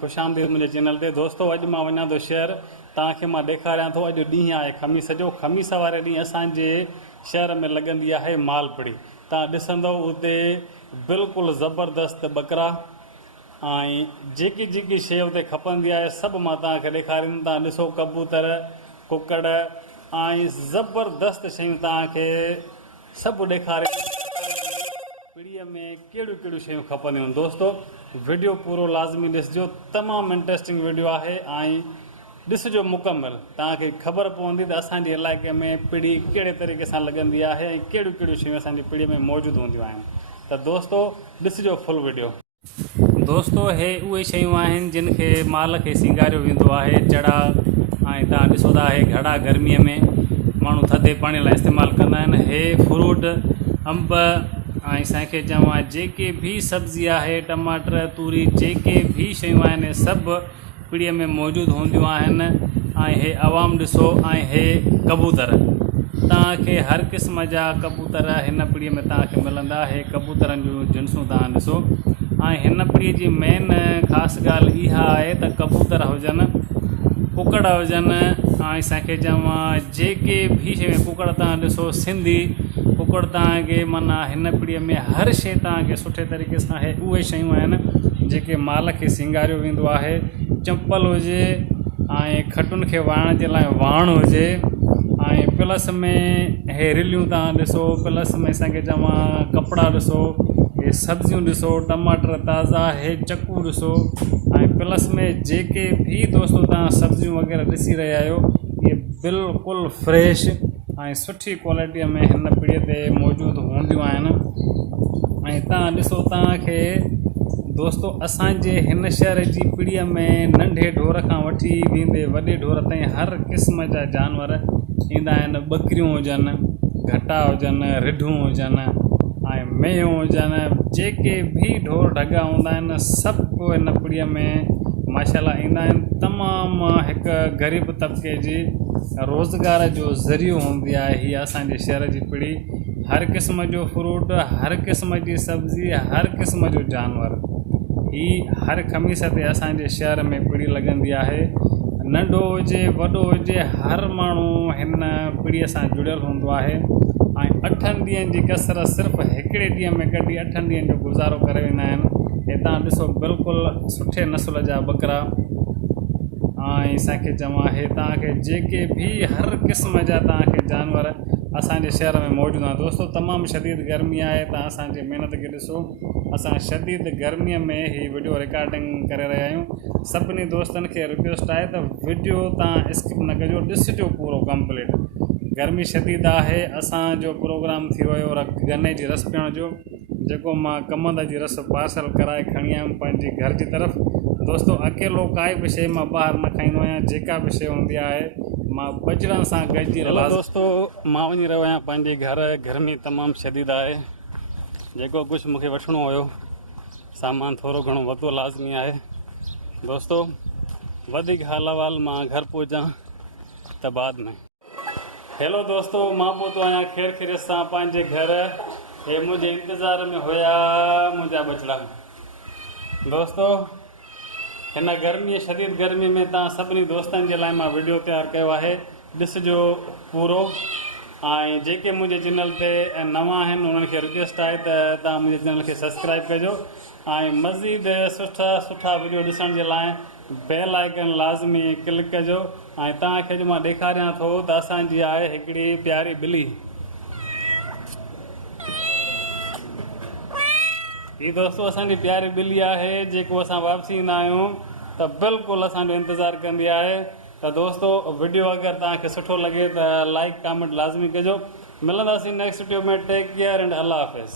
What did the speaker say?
खुश आमदीद मुझे चैनल ते। दोस्तों अॼु मां वञा थो शहर, तव्हांखे मां ॾेखारियां थो। अॼु ॾींहुं आहे खमीस जो। खमीस वारे ॾींहुं असांजे शहर में लॻंदी आहे मालपुड़ी। तव्हां ॾिसंदव उते बिल्कुलु ज़बरदस्त ॿकरा ऐं जेकी जेकी शइ उते खपंदी आहे सभु मां तव्हांखे ॾेखारींदुमि। तव्हां ॾिसो कबूतर, कुकड़ ऐं ज़बरदस्त शयूं तव्हांखे सभु ॾेखारे पीढ़ीअ में कहिड़ियूं कहिड़ियूं शयूं खपंदियूं आहिनि। दोस्तों वीडियो पूरो लाज़मी ॾिसिजो, तमामु इंट्रस्टिंग वीडियो आहे ऐं ॾिसिजो मुकमल। तव्हांखे ख़बर पवंदी त असांजे इलाइक़े में पीढ़ी कहिड़े तरीक़े सां लॻंदी आहे ऐं कहिड़ियूं कहिड़ियूं शयूं असांजी पीढ़ीअ में मौजूदु हूंदियूं आहिनि। त दोस्तों ॾिसिजो फुल वीडियो। दोस्तों हे उहे शयूं आहिनि जिन खे माल खे सिंगारियो वेंदो आहे। चड़ा ऐं तव्हां ॾिसो था हे घड़ा गर्मीअ में माण्हू थधे पाणी लाइ इस्तेमालु कंदा आहिनि। हे फ्रूट अंब ऐं असांखे चवां जेके बि सब्ज़ी आहे, टमाटर, तूरी, जेके बि शयूं आहिनि सभु पीढ़ीअ में मौजूदु हूंदियूं आहिनि। ऐं हे अवाम ॾिसो ऐं हे कबूतर, तव्हांखे हर क़िस्म जा कबूतर हिन पीढ़ीअ में तव्हांखे मिलंदा। हे कबूतरनि जूं जिन्सूं तव्हां ॾिसो। ऐं हिन पीढ़ीअ जी मेन ख़ासि ॻाल्हि इहा आहे त कबूतर हुजनि, कुकड़ हुजनि ऐं असांखे चवां जेके बि शयूं, कुकड़ तव्हां ॾिसो सिंधी कुकड़ तव्हांखे माना हिन पीढ़ीअ में हर शइ तव्हांखे सुठे तरीक़े सां हे उहे शयूं आहिनि जेके माल खे सिंगारियो वेंदो आहे। चंपल हुजे ऐं खटुनि खे वाइण जे लाइ वाण हुजे ऐं प्लस में हे रिलियूं तव्हां ॾिसो। प्लस में असांखे चवां कपिड़ा ॾिसो, हे सब्जियूं ॾिसो, टमाटर ताज़ा, हे चकू ॾिसो ऐं प्लस में जेके बि दोस्तों तव्हां सब्जियूं वग़ैरह ॾिसी रहिया आहियो इहे बिल्कुलु फ्रेश ऐं सुठी क्वालिटीअ में हिन पीढ़ीअ ते मौजूदु हूंदियूं आहिनि। ऐं तव्हां ॾिसो, तव्हांखे दोस्तों असांजे हिन शहर जी पीढ़ीअ में नंढे ढोर खां वठी वेंदे वॾे ढोर ताईं हर क़िस्म जा जानवर ईंदा आहिनि। ॿकरियूं हुजनि, घटा हुजनि, रिढूं हुजनि ऐं मेंहूं हुजनि, जेके बि ढोर ढगा हूंदा आहिनि सभु हिन पीढ़ीअ में माशाल्लाह ईंदा आहिनि। तमामु हिकु ग़रीब तबिके जी रोज़गार जो ज़रियो हूंदी आहे हीअ असांजे शहर जी पीढ़ी। हर क़िस्म जो फ्रूट, हर क़िस्म जी सब्ज़ी, हर क़िस्म जो जानवर, ही हर खमीस ते असांजे शहर में पीढ़ी लॻंदी आहे। नंढो हुजे वॾो हुजे हर माण्हू हिन पीढ़ीअ सां जुड़ियल हूंदो आहे। ऐं 8 ॾींहंनि जी कसरत सिर्फ़ु हिकिड़े ॾींहं में कढी 8 ॾींहंनि जो गुज़ारो करे वेंदा आहिनि। हे तव्हां ॾिसो बिल्कुलु सुठे नस्ल जा ॿकरा ऐं असांखे चवां हे तव्हांखे जेके बि हर क़िस्म जा तव्हांखे जानवर असांजे शहर में मौजूदु आहिनि। दोस्तों तमामु शदीद गर्मी आहे, तव्हां असांजी महिनत खे ॾिसो। असां शदीद गर्मीअ में ही वीडियो रिकॉर्डिंग करे रहिया आहियूं। सभिनी दोस्तनि खे रिक्वेस्ट आहे त वीडियो तव्हां स्किप न कजो, ॾिसिजो पूरो कंप्लीट। गर्मी शदीद आहे। असांजो प्रोग्राम थी वियो गन्ने जी रस पीअण जो, जेको मां कमंद जी रस पार्सल कराए खणी आयुमि पंहिंजे घर जी तरफ़। दोस्तों अकेलो काई बि शइ मां ॿाहिरि न खाईंदो आहियां, जेका बि शइ हूंदी आहे मां बजरनि सां गॾिजी रहियो। दोस्तों मां वञी रहियो आहियां पंहिंजे घर। गर्मी तमामु शदीद आहे। जेको कुझु मूंखे वठिणो हुयो सामान थोरो घणो वरितो लाज़मी आहे। दोस्तों वधीक हाल अहिवाल मां घर पहुचां त बाद में। हेलो दोस्तों, मां पहुतो आहियां ख़ैर ख़ैरियत सां पंहिंजे घर। हे मुंहिंजे इंतज़ार में हुया मुंहिंजा बचड़ा। दोस्तों हिन गर्मीअ शदीद गर्मी में तव्हां सभिनी दोस्तनि जे लाइ मां वीडियो तयारु कयो आहे, ॾिसिजो पूरो। ऐं जेके मुंहिंजे चैनल ते नवां आहिनि उन्हनि खे रिक्वेस्ट आहे त तव्हां मुंहिंजे चैनल खे सब्सक्राइब कजो ऐं मज़ीद सुठा सुठा वीडियो ॾिसण जे लाइ बेल आइकन लाज़मी क्लिक कजो। ऐं तव्हांखे अॼु मां ॾेखारियां थो त असांजी आहे हिकिड़ी प्यारी ॿिली। हीअ दोस्तों असांजी प्यारी ॿिली आहे, जेको असां वापसी ईंदा आहियूं त बिल्कुलु असांजो इंतज़ारु कंदी आहे। त दोस्तों वीडियो अगरि तव्हांखे सुठो लॻे त लाइक कमेंट लाज़मी कजो। मिलंदासीं नेक्स्ट वीडियो में। टेक केयर एंड अल्लाह हाफ़िज़।